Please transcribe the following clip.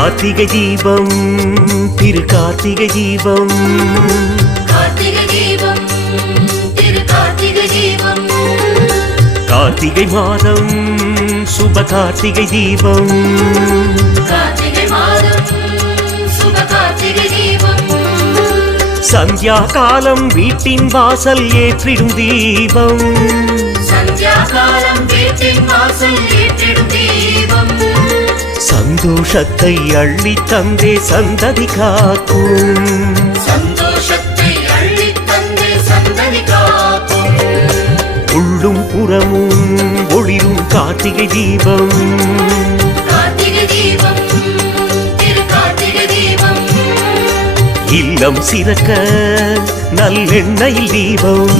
கார்த்திகை தீபம் திரு கார்த்திகை தீபம் கார்த்திகை தீபம் திரு கார்த்திகை தீபம் கார்த்திகை மாதம் சுப கார்த்திகை தீபம் கார்த்திகை மாதம் சுப கார்த்திகை தீபம் சந்தியா காலம் வீட்டின் வாசல் ஏற்றிடும் தீபம் சந்தியா காலம் வீட்டின் வாசல் ஏற்றிடும் தீபம் சந்தோஷத்தை அள்ளி தந்தே சந்ததி காக்கும் சந்தோஷத்தை அள்ளி தந்தே சந்ததி காக்கும் உள்ளும் புறமும் ஒளிரும் கார்த்திகை தீபம் கார்த்திகை தீபம் திரு கார்த்திகை தீபம் இல்லம் சிறக்க நல்லெண்ணெயில் தீபம்